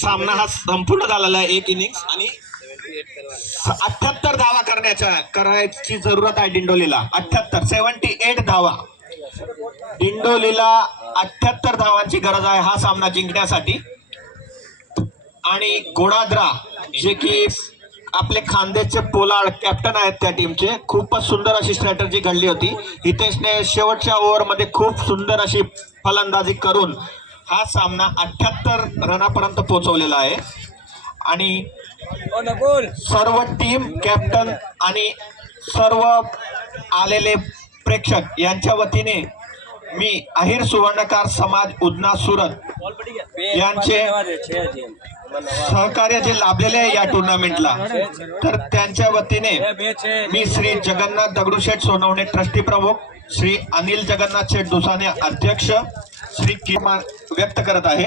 सामना हा संपूर्ण झालेला आहे. एक इनिंग्स आणि 78 धावा करायची जरूरत आहे दिंडोलीला. 78 धावा. दिंडोलीला 78 धावांची गरज आहे हा सामना जिंकण्यासाठी. आणि गोडाद्रा जे की आपले खानदेशचे पोलार्ड कॅप्टन आहेत त्या टीमचे, खूपच सुंदर अशी स्ट्रॅटजी घडली होती. हितेशने शेवटच्या ओव्हरमध्ये खूप सुंदर अशी फलंदाजी करून हा सामना 78 रनापर्यंत पोहोचवलेला आहे. आणि सर्व टीम कॅप्टन आणि सर्व आलेले प्रेक्षक यांच्या वतीने मी अहिर सुवर्णकार समाज उदना सुरत यांचे सहकार्य जे लाभलेले आहे या टुर्नामेंटला, तर त्यांच्या वतीने मी श्री जगन्नाथ दगडूशेठ सोनवणे ट्रस्टी प्रमुख, श्री अनिल जगन्नाथ शेठ दुसाने अध्यक्ष, श्री किमान व्यक्त करत आहे.